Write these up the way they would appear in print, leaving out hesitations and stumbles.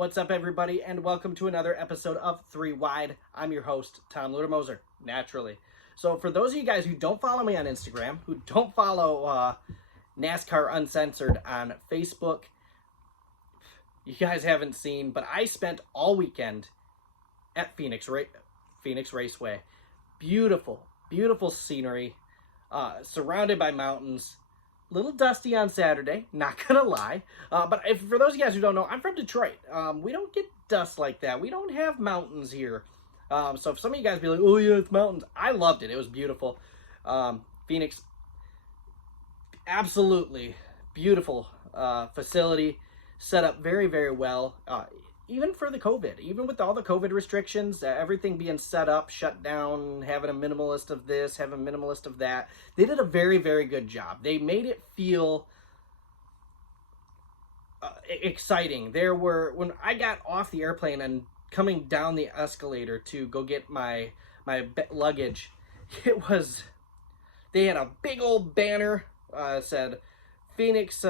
What's up, everybody, and welcome to another episode of 3 Wide. I'm your host, Tom Ludermoser, naturally. So for those of you guys who don't follow me on Instagram, who don't follow NASCAR Uncensored on Facebook, you guys haven't seen, but I spent all weekend at Phoenix Raceway. Beautiful, beautiful scenery, surrounded by mountains. Little dusty on Saturday, not gonna lie. But for those of you guys who don't know, I'm from Detroit. We don't get dust like that. We don't have mountains here. So if some of you guys be like, oh yeah, it's mountains. I loved it. It was beautiful. Phoenix, absolutely beautiful facility. Set up very, very well. Even for the COVID, even with all the COVID restrictions, everything being set up, shut down, having a minimalist of this, having a minimalist of that, they did a very, very good job. They made it feel exciting. When I got off the airplane and coming down the escalator to go get my luggage, they had a big old banner, said Phoenix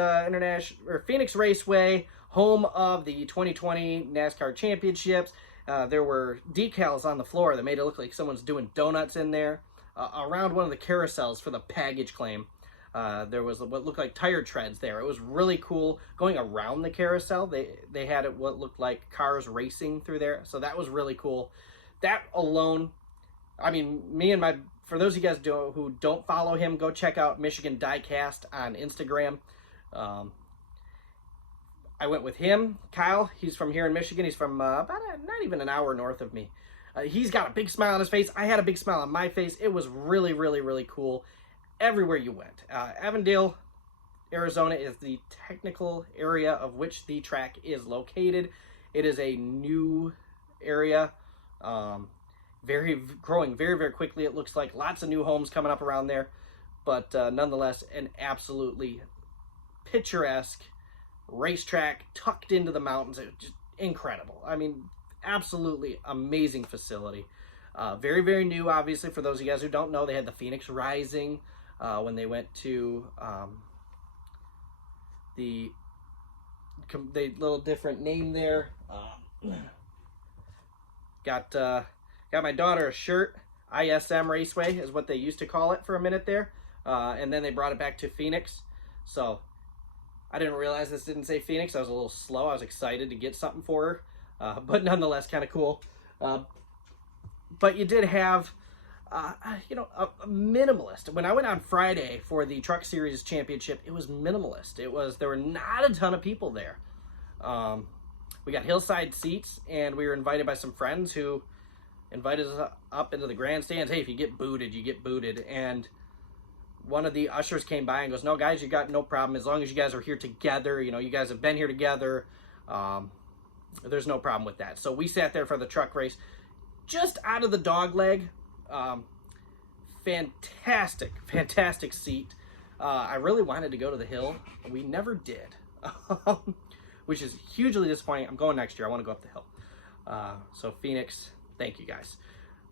Phoenix Raceway, home of the 2020 NASCAR Championships. There were decals on the floor that made it look like someone's doing donuts in there. Around one of the carousels for the baggage claim, there was what looked like tire treads there. It was really cool. Going around the carousel, they had it what looked like cars racing through there. So that was really cool. That alone, I mean, for those of you guys who don't follow him, go check out Michigan Diecast on Instagram. I went with him, Kyle. He's from here in Michigan. He's from not even an hour north of me. He's got a big smile on his face. I had a big smile on my face. It was really, really, really cool everywhere you went. Avondale, Arizona is the technical area of which the track is located. It is a new area, growing very, very quickly. It looks like lots of new homes coming up around there, but nonetheless, an absolutely picturesque racetrack tucked into the mountains. It was just incredible. I mean, absolutely amazing facility. Very, very new, obviously. For those of you guys who don't know, they had the Phoenix Rising when they went to the little different name there. Got my daughter a shirt. ISM Raceway is what they used to call it for a minute there, and then they brought it back to Phoenix. So I didn't realize this didn't say Phoenix. I was a little slow. I was excited to get something for her, but nonetheless kind of cool. But you did have, a minimalist. When I went on Friday for the Truck Series Championship, it was minimalist. There were not a ton of people there. We got hillside seats, and we were invited by some friends who invited us up into the grandstands. Hey, if you get booted, you get booted. And one of the ushers came by and goes, no, guys, you got no problem. As long as you guys are here together, you guys have been here together. There's no problem with that. So we sat there for the truck race, just out of the dog leg. Fantastic, fantastic seat. I really wanted to go to the hill. We never did, which is hugely disappointing. I'm going next year. I want to go up the hill. So Phoenix, thank you guys.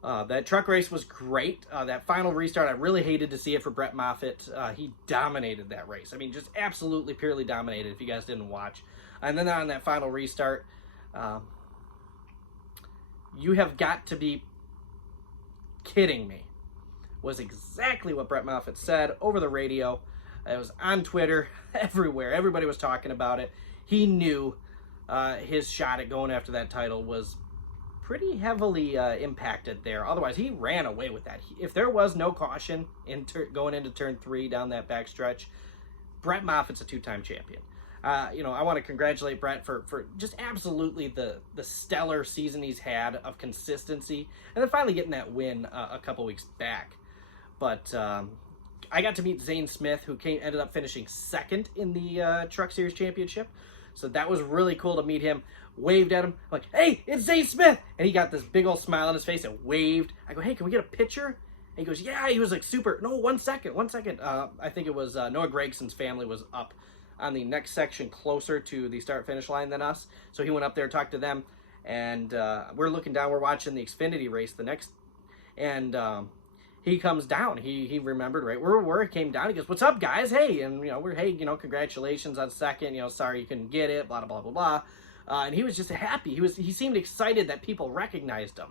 That truck race was great. That final restart, I really hated to see it for Brett Moffitt. He dominated that race. I mean, just absolutely, purely dominated, if you guys didn't watch. And then on that final restart, you have got to be kidding me, was exactly what Brett Moffitt said over the radio. It was on Twitter, everywhere. Everybody was talking about it. He knew his shot at going after that title was pretty heavily impacted there. Otherwise, he ran away with that. If there was no caution going into turn 3 down that backstretch, Brett Moffitt's a 2-time champion. I want to congratulate Brett for just absolutely the stellar season he's had of consistency, and then finally getting that win a couple weeks back. But I got to meet Zane Smith, who ended up finishing second in the Truck Series Championship. So that was really cool to meet him. Waved at him, like, hey, it's Zane Smith! And he got this big old smile on his face and waved. I go, hey, can we get a picture? And he goes, yeah. He was like, super. No, 1 second. I think it was Noah Gregson's family was up on the next section closer to the start-finish line than us. So he went up there, talked to them, and we're looking down. We're watching the Xfinity race and he comes down. He remembered right where we were. He came down. He goes, "What's up, guys? Hey," and hey, congratulations on second. Sorry you couldn't get it. Blah blah blah blah And he was just happy. He seemed excited that people recognized him.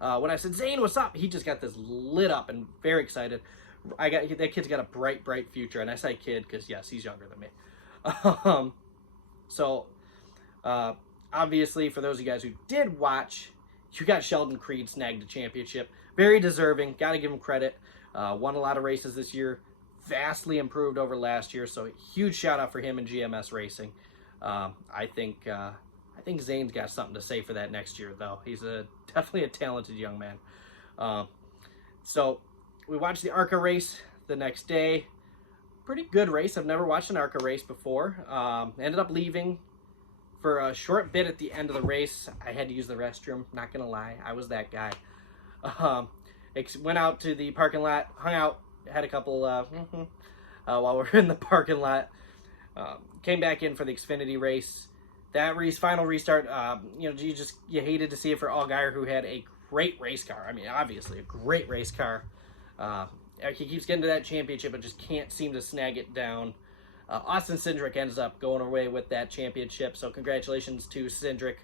When I said, Zane, what's up? He just got this lit up and very excited. That kid's got a bright, bright future. And I say kid because, yes, he's younger than me. Obviously, for those of you guys who did watch, you got Sheldon Creed snagged the championship. Very deserving. Got to give him credit. Won a lot of races this year. Vastly improved over last year. So huge shout out for him and GMS Racing. I think Zane's got something to say for that next year, though. He's definitely a talented young man. So we watched the ARCA race the next day. Pretty good race. I've never watched an ARCA race before. Ended up leaving for a short bit at the end of the race. I had to use the restroom. Not going to lie. I was that guy. Went out to the parking lot, hung out, had a couple while we were in the parking lot. Came back in for the Xfinity race. That final restart, you hated to see it for Allgaier, who had a great race car. I mean, obviously a great race car. He keeps getting to that championship but just can't seem to snag it down. Austin Cindric ends up going away with that championship, so congratulations to Cindric.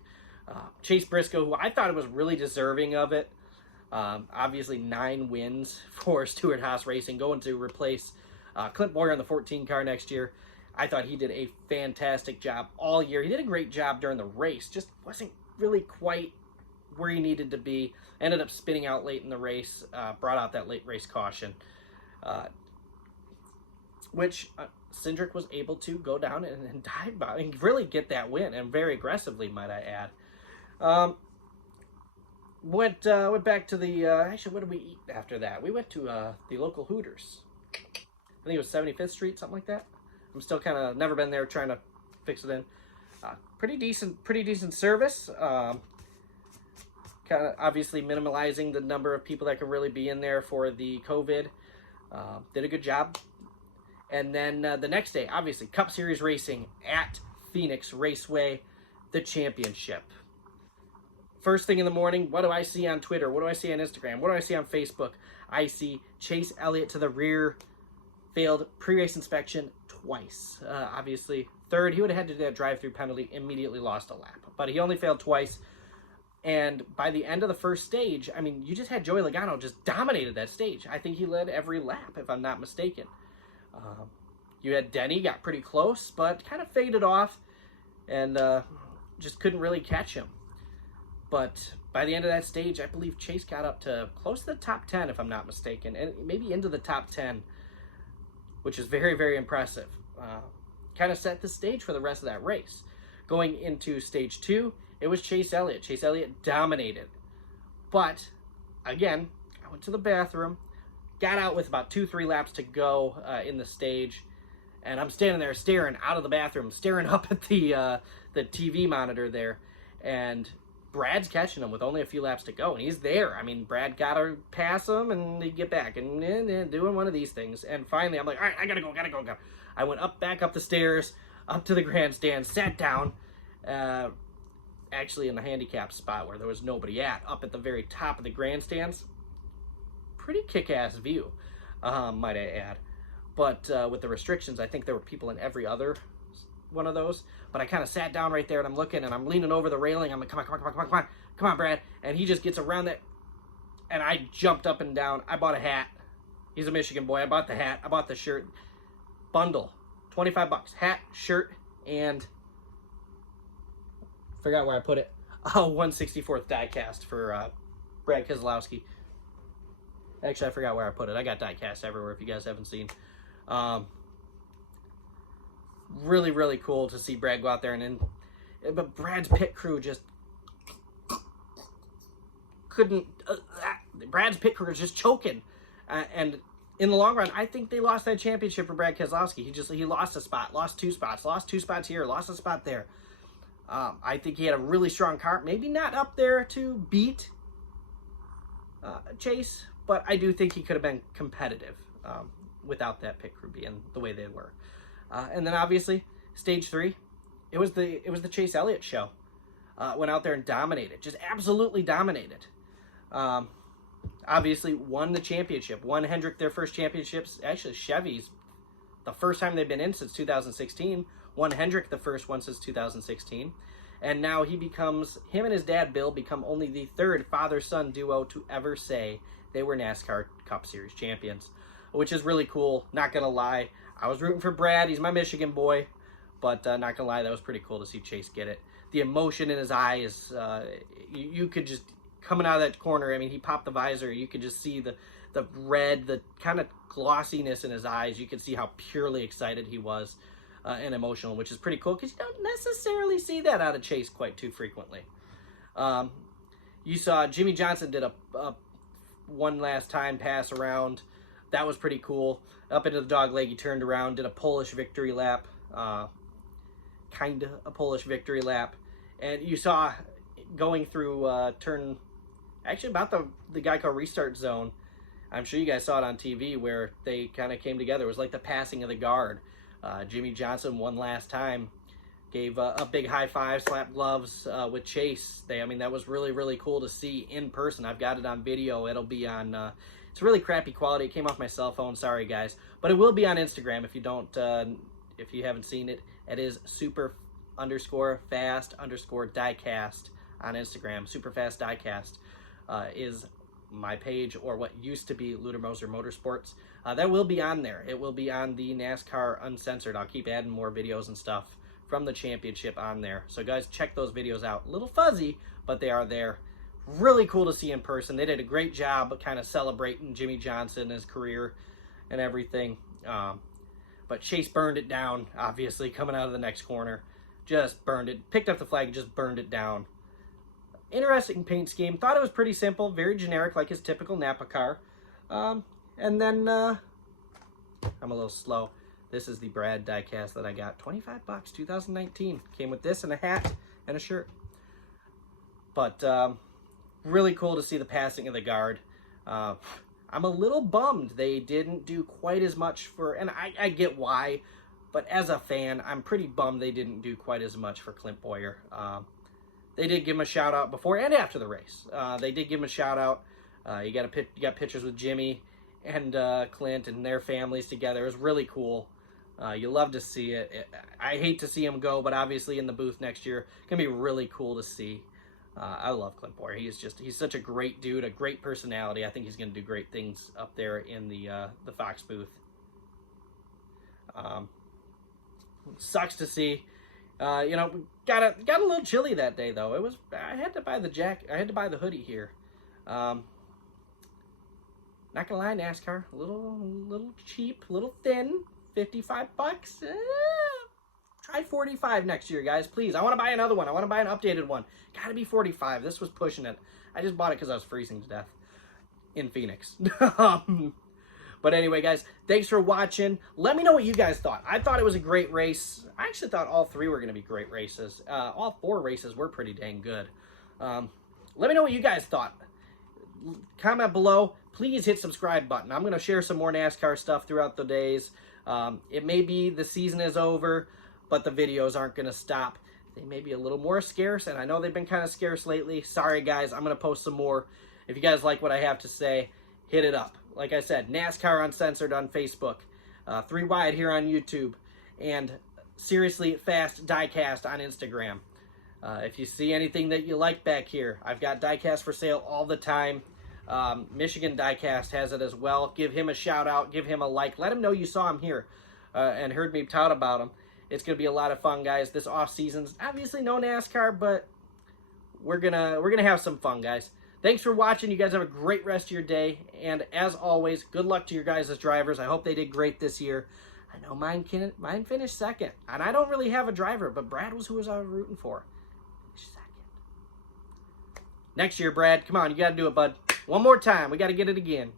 Chase Briscoe, who I thought was really deserving of it. Obviously 9 wins for Stewart Haas Racing, going to replace Clint Boyer in the 14 car next year. I thought he did a fantastic job all year. He did a great job during the race, just wasn't really quite where he needed to be. Ended up spinning out late in the race, brought out that late race caution, which Cindric was able to go down and dive by and really get that win, and very aggressively, might I add. Went back to the, actually, what did we eat after that? We went to the local Hooters. I think it was 75th Street, something like that. I'm still kind of, never been there, trying to fix it in. Pretty decent service. Kind of obviously minimalizing the number of people that can really be in there for the COVID. Did a good job. And then the next day, obviously, Cup Series racing at Phoenix Raceway, the championship. First thing in the morning, what do I see on Twitter? What do I see on Instagram? What do I see on Facebook? I see Chase Elliott to the rear, failed pre-race inspection twice. Obviously, third, he would have had to do that drive-through penalty, immediately lost a lap. But he only failed twice. And by the end of the first stage, I mean, you just had Joey Logano just dominated that stage. I think he led every lap, if I'm not mistaken. You had Denny, got pretty close, but kind of faded off and just couldn't really catch him. But by the end of that stage, I believe Chase got up to close to the top 10, if I'm not mistaken, and maybe into the top 10, which is very, very impressive. Kind of set the stage for the rest of that race. Going into stage 2, it was Chase Elliott. Chase Elliott dominated. But, again, I went to the bathroom, got out with about 2-3 laps to go in the stage, and I'm standing there staring out of the bathroom, staring up at the TV monitor there, and Brad's catching him with only a few laps to go, and he's there. I mean, Brad got to pass him and he'd get back, and doing one of these things. And finally, I'm like, all right, I gotta go. I went back up the stairs, up to the grandstand, sat down, actually in the handicap spot where there was nobody up at the very top of the grandstands. Pretty kick-ass view, might I add. But with the restrictions, I think there were people in every other one of those. But I kind of sat down right there, and I'm looking, and I'm leaning over the railing. I'm like, come on, Brad. And he just gets around that, and I jumped up and down. I bought a hat. He's a Michigan boy. I bought the hat. I bought the shirt. Bundle. $25. Hat, shirt, and forgot where I put it. 1/64th diecast for Brad Keselowski. Actually, I forgot where I put it. I got diecast everywhere if you guys haven't seen. Really, really cool to see Brad go out there. But Brad's pit crew just couldn't. Brad's pit crew was just choking. And in the long run, I think they lost that championship for Brad Keselowski. He lost a spot, lost 2 spots, lost 2 spots here, lost a spot there. I think he had a really strong car. Maybe not up there to beat Chase, but I do think he could have been competitive without that pit crew being the way they were. And then obviously, stage 3, it was the Chase Elliott show. Went out there and dominated, just absolutely dominated. Obviously won the championship, won Hendrick their first championships. Actually, Chevy's the first time they've been in since 2016. Won Hendrick the first one since 2016. And now him and his dad, Bill, become only the third father-son duo to ever say they were NASCAR Cup Series champions, which is really cool. Not going to lie. I was rooting for Brad. He's my Michigan boy. But not going to lie, that was pretty cool to see Chase get it. The emotion in his eyes, you could just, coming out of that corner, I mean, he popped the visor. You could just see the red, the kind of glossiness in his eyes. You could see how purely excited he was and emotional, which is pretty cool because you don't necessarily see that out of Chase quite too frequently. You saw Jimmy Johnson did a one last time pass around. That was pretty cool. Up into the dog leg, he turned around, did a Polish victory lap. Kind of a Polish victory lap. And you saw going through turn, actually about the Geico restart zone. I'm sure you guys saw it on TV where they kind of came together. It was like the passing of the guard. Jimmy Johnson one last time gave a big high five, slapped gloves with Chase. I mean, that was really, really cool to see in person. I've got it on video. It'll be on, it's really crappy quality. It came off my cell phone. Sorry, guys. But it will be on Instagram if you don't, if you haven't seen it. It is super_fast_diecast on Instagram. Superfast diecast is my page, or what used to be Ludermoser Motorsports. That will be on there. It will be on the NASCAR Uncensored. I'll keep adding more videos and stuff from the championship on there. So guys, check those videos out. A little fuzzy, but they are there. Really cool to see in person. They did a great job kind of celebrating Jimmy Johnson, his career and everything. But Chase burned it down, obviously, coming out of the next corner. Just burned it. Picked up the flag, just burned it down. Interesting paint scheme. Thought it was pretty simple, very generic, like his typical Napa car. And then, I'm a little slow. This is the Brad diecast that I got. $25, 2019. Came with this and a hat and a shirt. But really cool to see the passing of the guard. I'm a little bummed they didn't do quite as much for, and I get why, but as a fan, I'm pretty bummed they didn't do quite as much for Clint Boyer. They did give him a shout out before and after the race. They did give him a shout out. You got pictures with Jimmy and Clint and their families together. It was really cool. You love to see it. I hate to see him go, but obviously in the booth next year, it's gonna be really cool to see. I love Clint Boyer. He's such a great dude, a great personality. I think he's going to do great things up there in the Fox booth. Sucks to see. You know, got a little chilly that day though. I had to buy the jacket. I had to buy the hoodie here. Not gonna lie, NASCAR, a little cheap, a little thin. $55. Try 45 next year, guys, please. I want to buy another one. I want to buy an updated one. Gotta be 45. This was pushing it. I just bought it because I was freezing to death in Phoenix. But anyway, guys, thanks for watching. Let me know what you guys thought. I thought it was a great race. I actually thought all three were going to be great races. All four races were pretty dang good. Let me know what you guys thought. Comment below. Please hit subscribe button. I'm going to share some more NASCAR stuff throughout the days. It may be the season is over, but the videos aren't going to stop. They may be a little more scarce, and I know they've been kind of scarce lately. Sorry, guys. I'm going to post some more. If you guys like what I have to say, hit it up. Like I said, NASCAR Uncensored on Facebook, 3 Wide here on YouTube, and Seriously Fast Diecast on Instagram. If you see anything that you like back here, I've got diecast for sale all the time. Michigan Diecast has it as well. Give him a shout out. Give him a like. Let him know you saw him here and heard me tout about him. It's going to be a lot of fun, guys. This off season's obviously no NASCAR, but we're gonna have some fun, guys. Thanks for watching. You guys have a great rest of your day, and as always, good luck to your guys as drivers. I hope they did great this year. I know mine finished second, and I don't really have a driver, but Brad was who I was rooting for. Finished second. Next year, Brad, come on, you got to do it, bud. One more time. We got to get it again.